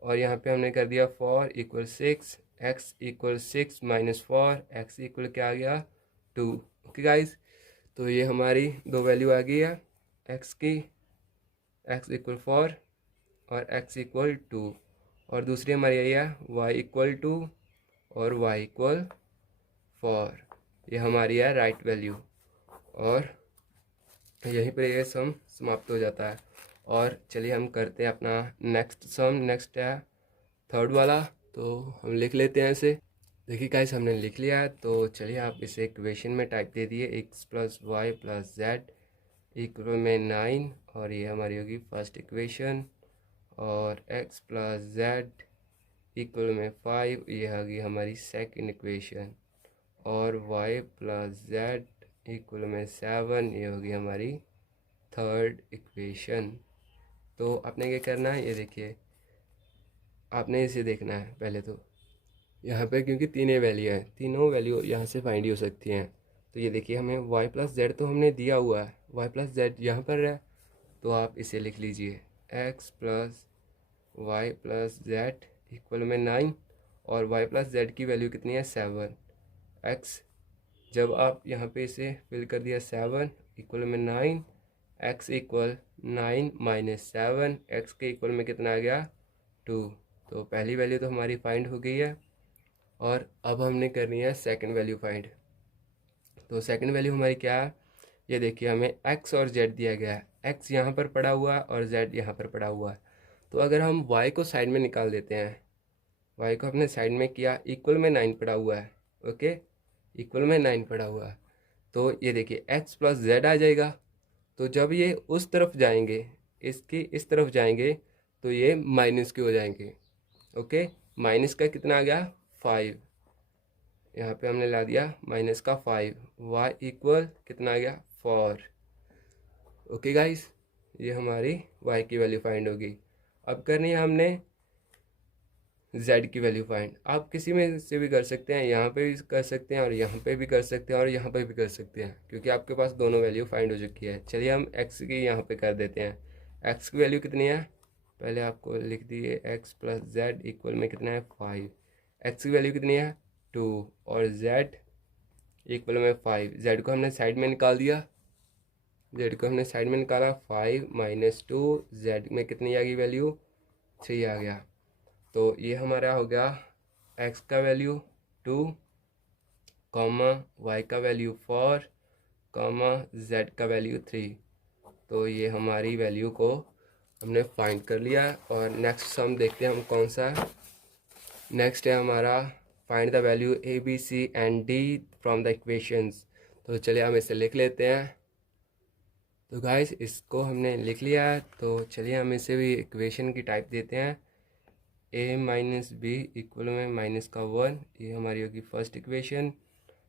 और यहाँ पे हमने कर दिया 4 equal 6, x equal 6 minus 4, x equal क्या आ गया, 2। ओके गाइस, तो ये हमारी दो वैल्यू आ गई है x की, x इक्वल 4 और x इक्वल 2, और दूसरी हमारी आई है y इक्वल 2 और y इक्वल 4। ये हमारी है राइट वैल्यू, और यहीं पर ये सम समाप्त हो जाता है। और चलिए हम करते हैं अपना नेक्स्ट सम। नेक्स्ट है थर्ड वाला, तो हम लिख लेते हैं इसे। देखिए गाइस, हमने लिख लिया है, तो चलिए आप इसे इक्वेशन में टाइप दे दिए, x plus y plus z equal में 9, और ये हमारी होगी फर्स्ट इक्वेशन, और x प्लस जेड इक्वल में 5, ये होगी हमारी सेकंड इक्वेशन, और y प्लस जेड इक्वल में 7, ये होगी हमारी थर्ड इक्वेशन। तो आपने क्या करना है, ये देखिए, आपने इसे देखना है पहले तो यहाँ पे, क्योंकि तीनों वैल्यू हैं, तीनों वैल्यू यहाँ से फाइंड हो सकती हैं। तो ये देखिए, हमें y प्लस जेड तो हमने दिया हुआ है, y प्लस जेड यहाँ पर है, तो आप इसे लिख लीजिए x plus y plus z equal में 9, और y प्लस जेड की वैल्यू कितनी है, 7। x जब आप यहाँ पे इसे फिल कर दिया 7 इक्वल में 9, x इक्वल 9 माइनस 7, x के इक्वल में कितना आ गया, 2। तो पहली वैल्यू तो हमारी फाइंड हो गई है, और अब हमने करनी है सेकंड वैल्यू फाइंड। तो सेकंड वैल्यू हमारी क्या है, ये देखिए, हमें x और z दिया गया है, x यहाँ पर पड़ा हुआ है और z यहाँ पर पड़ा हुआ है। तो अगर हम y को साइड में निकाल देते हैं, y को अपने साइड में किया, इक्वल में 9 पड़ा हुआ है। ओके, इक्वल में 9 पड़ा हुआ है, तो ये देखिए x प्लस जेड आ जाएगा। तो जब ये उस तरफ जाएंगे, इसकी इस तरफ जाएंगे, तो ये माइनस के हो जाएंगे। ओके, माइनस का कितना आ गया, 5, यहाँ पे हमने ला दिया माइनस का 5, y इक्वल कितना आ गया, 4। ओके गाइस, ये हमारी y की वैल्यू फाइंड होगी। अब करनी है हमने z की वैल्यू फाइंड। आप किसी में से भी कर सकते हैं, यहाँ पे भी कर सकते हैं और यहाँ पे भी कर सकते हैं और यहाँ पे भी कर सकते हैं, क्योंकि आपके पास दोनों वैल्यू फाइंड हो चुकी है। चलिए हम x की यहाँ पे कर देते हैं। x की वैल्यू कितनी है, पहले आपको लिख दिए, x प्लस जेड इक्वल में कितना है, 5। x की वैल्यू कितनी है, 2, और z इक्वल में 5। z को हमने साइड में निकाल दिया, z को हमने साइड में निकाला, 5 माइनस 2, z में कितनी आ गई वैल्यू, 3 आ गया। तो ये हमारा हो गया x का वैल्यू 2, कॉमा y का वैल्यू 4, कॉमा z का वैल्यू 3। तो ये हमारी वैल्यू को हमने फाइंड कर लिया है। और नेक्स्ट सम देखते हैं हम कौन सा है। नेक्स्ट है हमारा find the value a b c and d from the equations. तो चलिए हम इसे लिख लेते हैं। तो गाइस, इसको हमने लिख लिया है, तो चलिए हम इसे भी इक्वेशन की टाइप देते हैं। ए माइनस बी इक्वल में माइनस का 1, ये हमारी होगी फर्स्ट इक्वेशन।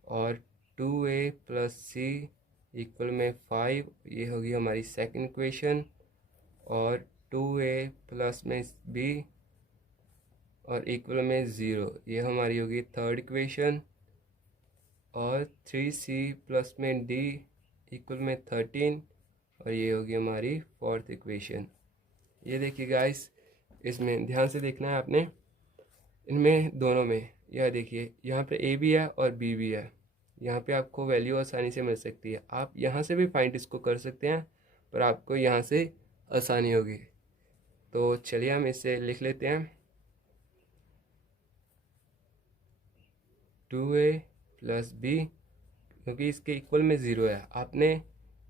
और 2a प्लस सी इक्वल में 5, ये होगी हमारी सेकंड इक्वेशन। और 2a प्लस में बी और इक्वल में 0, ये हमारी होगी थर्ड इक्वेशन। और 3c प्लस में डी इक्वल में 13, और ये होगी हमारी फोर्थ इक्वेशन। ये देखिए गाइस, इसमें ध्यान से देखना है आपने, इनमें दोनों में यह देखिए यहाँ पे ए भी है और बी भी है। यहाँ पे आपको वैल्यू आसानी से मिल सकती है, आप यहाँ से भी फाइंड इसको कर सकते हैं, पर आपको यहाँ से आसानी होगी। तो चलिए हम इसे लिख लेते हैं, 2a प्लस बी, क्योंकि इसके इक्वल में 0 है। आपने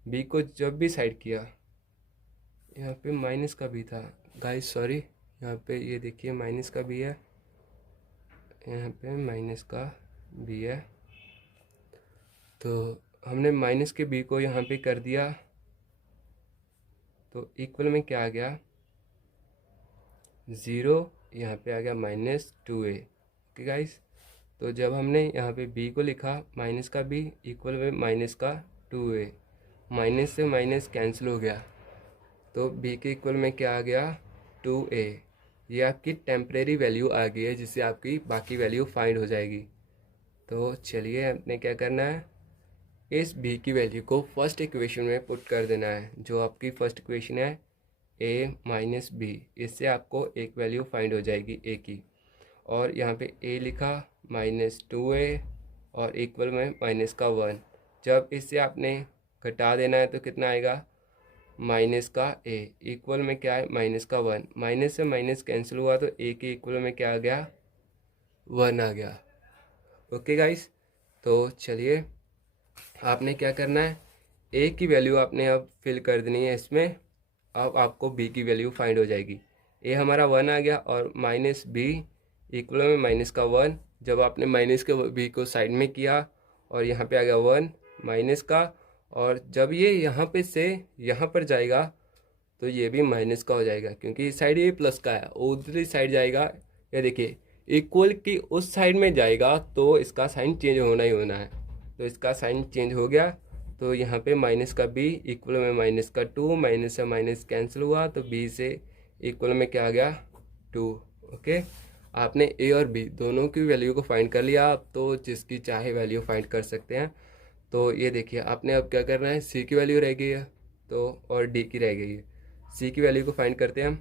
बी को जब भी साइड किया, यहाँ पे माइनस का भी था गाइस, सॉरी, यहाँ पे ये देखिए माइनस का भी है, यहाँ पे माइनस का भी है। तो हमने माइनस के बी को यहाँ पे कर दिया, तो इक्वल में क्या आ गया, 0, यहाँ पे आ गया -2a। ओके गाइस, तो जब हमने यहाँ पे b को लिखा माइनस का b इक्वल में माइनस का 2a, माइनस से माइनस कैंसिल हो गया, तो b के इक्वल में क्या आ गया, 2a। ये आपकी टेम्परेरी वैल्यू आ गई है, जिससे आपकी बाकी वैल्यू फाइंड हो जाएगी। तो चलिए आपने क्या करना है, इस b की वैल्यू को फर्स्ट इक्वेशन में पुट कर देना है, जो आपकी फर्स्ट इक्वेशन है a माइनस बी। इससे आपको एक वैल्यू फाइंड हो जाएगी a की। और यहाँ पे a लिखा -2a और इक्वल में माइनस का 1। जब इससे आपने घटा देना है तो कितना आएगा, माइनस का a इक्वल में क्या है, माइनस का 1। माइनस से माइनस कैंसिल हुआ तो a के इक्वल में क्या आ गया, 1 आ गया। ओके गाइस, तो चलिए आपने क्या करना है, a की वैल्यू आपने अब फिल कर देनी है इसमें। अब आपको b की वैल्यू फाइंड हो जाएगी। a हमारा 1 आ गया और माइनस b इक्वल में माइनस का 1। जब आपने माइनस के b को साइड में किया और यहाँ पे आ गया 1 माइनस का, और जब ये यहाँ पे से यहाँ पर जाएगा तो ये भी माइनस का हो जाएगा, क्योंकि इस साइड ये प्लस का है, उधरी साइड जाएगा, ये देखिए इक्वल की उस साइड में जाएगा तो इसका साइन चेंज होना ही होना है। तो इसका साइन चेंज हो गया, तो यहाँ पे माइनस का b इक्वल में माइनस का 2, माइनस से माइनस कैंसिल हुआ तो b से इक्वल में क्या आ गया, 2। ओके, आपने a और b दोनों की वैल्यू को फाइंड कर लिया। आप तो जिसकी चाहे वैल्यू फाइंड कर सकते हैं। तो ये देखिए आपने अब क्या करना है, c की वैल्यू रह गई है तो, और d की रह गई है। c की वैल्यू को फाइंड करते हैं हम,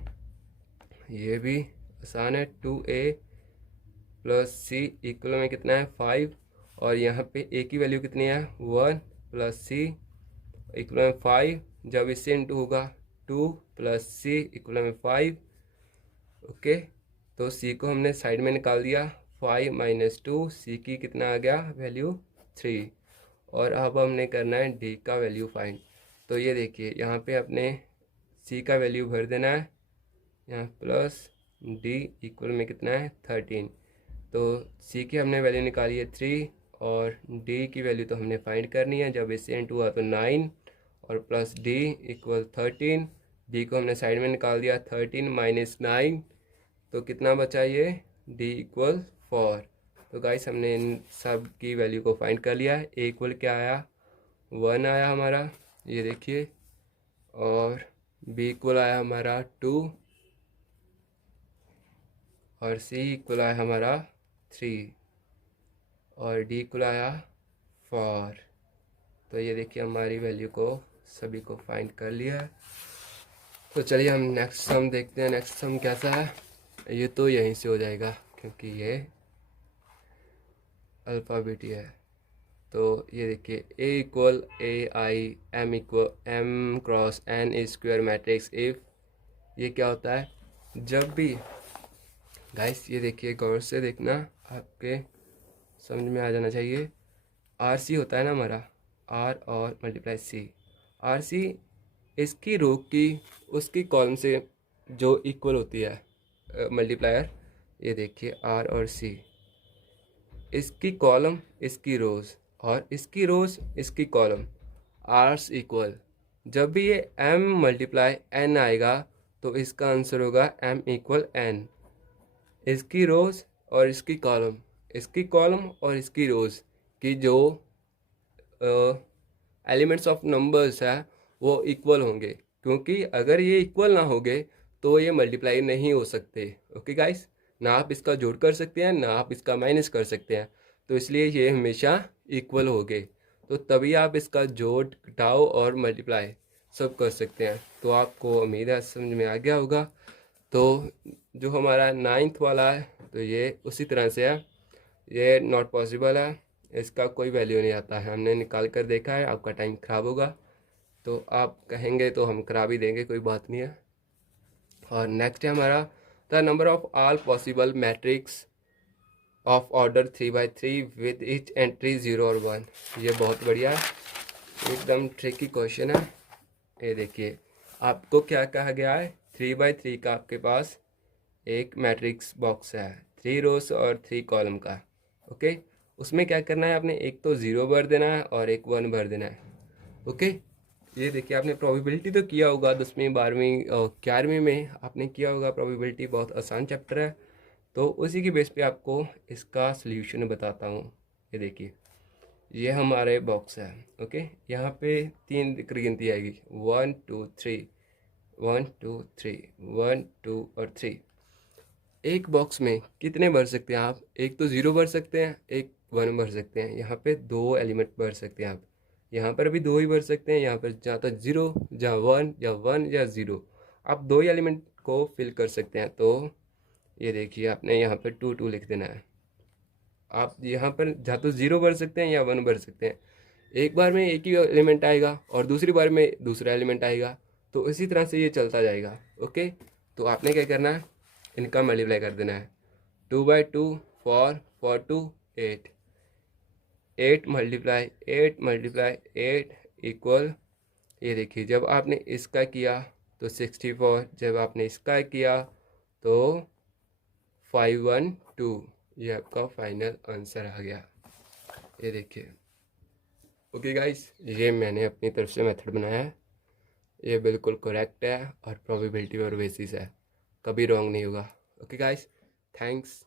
ये भी आसान है, 2a प्लस सी इक्वल में कितना है, 5। और यहाँ पे a की वैल्यू कितनी है, 1 प्लस सी इक्वल में 5। जब इससे इंटू होगा 2 प्लस सी इक्वल में 5। ओके, तो c को हमने साइड में निकाल दिया, 5 माइनस 2, c की कितना आ गया वैल्यू, 3। और अब हमने करना है d का वैल्यू फाइंड। तो ये देखिए यहाँ पे अपने c का वैल्यू भर देना है, यहाँ प्लस d इक्वल में कितना है, 13। तो c की हमने वैल्यू निकाली है 3, और d की वैल्यू तो हमने फाइंड करनी है। जब इससे इंटू हुआ तो 9 और प्लस d इक्वल 13। d को हमने साइड में निकाल दिया, 13 माइनस 9, तो कितना बचा ये, d इक्वल 4। तो गाइस हमने इन सब की वैल्यू को फाइंड कर लिया है। a इक्वल क्या आया, 1 आया हमारा, ये देखिए। और b इक्वल आया हमारा 2, और c इक्वल आया हमारा 3, और d इक्वल आया 4। तो ये देखिए हमारी वैल्यू को सभी को फाइंड कर लिया है। तो चलिए हम नेक्स्ट सम देखते हैं। नेक्स्ट सम कैसा है, ये तो यहीं से हो जाएगा क्योंकि ये अल्फ़ाबेटी है। तो ये देखिए a equal ai m equal m cross n square matrix if, ये क्या होता है, जब भी गाइस ये देखिए गौर से देखना, आपके समझ में आ जाना चाहिए। आर सी होता है ना हमारा, आर और मल्टीप्लाई सी, आर सी इसकी रो की उसकी कॉलम से जो इक्वल होती है मल्टीप्लायर। ये देखिए आर और सी, इसकी कॉलम इसकी रोज़, और इसकी रोज़ इसकी कॉलम, आर्स इक्वल। जब भी ये m मल्टीप्लाई n आएगा तो इसका आंसर होगा m इक्वल n। इसकी रोज़ और इसकी कॉलम और इसकी रोज़ की जो एलिमेंट्स ऑफ नंबर्स है वो इक्वल होंगे, क्योंकि अगर ये इक्वल ना होंगे तो ये मल्टीप्लाई नहीं हो सकते। ओके गाइस, ना आप इसका जोड़ कर सकते हैं ना आप इसका माइनस कर सकते हैं, तो इसलिए ये हमेशा इक्वल होंगे, तो तभी आप इसका जोड़ घटाव और मल्टीप्लाई सब कर सकते हैं। तो आपको उम्मीद है समझ में आ गया होगा। तो जो हमारा 9th वाला है तो ये उसी तरह से है, ये नॉट पॉसिबल है, इसका कोई वैल्यू नहीं आता है, हमने निकाल कर देखा है, आपका टाइम ख़राब होगा। तो आप कहेंगे तो हम करा भी देंगे, कोई बात नहीं है। और नेक्स्ट है हमारा the number of all possible matrix of order 3 by 3 with each entry 0 और 1। ये बहुत बढ़िया है, एकदम ट्रिकी क्वेश्चन है। ये देखिए आपको क्या कहा गया है, 3 by 3 का आपके पास एक मैट्रिक्स बॉक्स है, 3 रोज और 3 कॉलम का। ओके, उसमें क्या करना है, आपने एक तो 0 भर देना है और एक 1 भर देना है। ओके, ये देखिए आपने प्रोबेबिलिटी तो किया होगा 10वीं 12वीं और 11वीं में आपने किया होगा प्रोबेबिलिटी, बहुत आसान चैप्टर है। तो उसी की बेस पे आपको इसका सल्यूशन बताता हूँ। ये देखिए ये हमारे बॉक्स है। ओके, यहाँ पे 3 गिनती आएगी, 1 2 3, 1 2 3, 1 2 और 3। एक बॉक्स में कितने भर सकते हैं आप, एक तो 0 भर सकते हैं, एक 1 भर सकते हैं। यहाँ पे 2 एलिमेंट भर सकते हैं आप, यहाँ पर भी 2 ही भर सकते हैं, यहाँ पर जहाँ तक 0 जहाँ 1 या 1 या 0, आप 2 ही एलिमेंट को फिल कर सकते हैं। तो ये देखिए आपने यहाँ पर 2 2 लिख देना है। आप यहाँ पर जहाँ तो 0 भर सकते हैं या 1 भर सकते हैं, एक बार में एक ही एलिमेंट आएगा और दूसरी बार में दूसरा एलिमेंट आएगा, तो इसी तरह से ये चलता जाएगा। ओके, तो आपने क्या करना है, इनका मल्टीप्लाई कर देना है। 2 by 2 4 2 8, 8 मल्टीप्लाई 8 मल्टीप्लाई 8 इक्वल, ये देखिए जब आपने इसका किया तो 64, जब आपने इसका किया तो 512, ये आपका फाइनल आंसर आ गया। ये देखिए। ओके गाइस, ये मैंने अपनी तरफ से मेथड बनाया है, ये बिल्कुल करेक्ट है और प्रोबेबिलिटी और बेसिस है, कभी रॉन्ग नहीं होगा। Okay guys, thanks.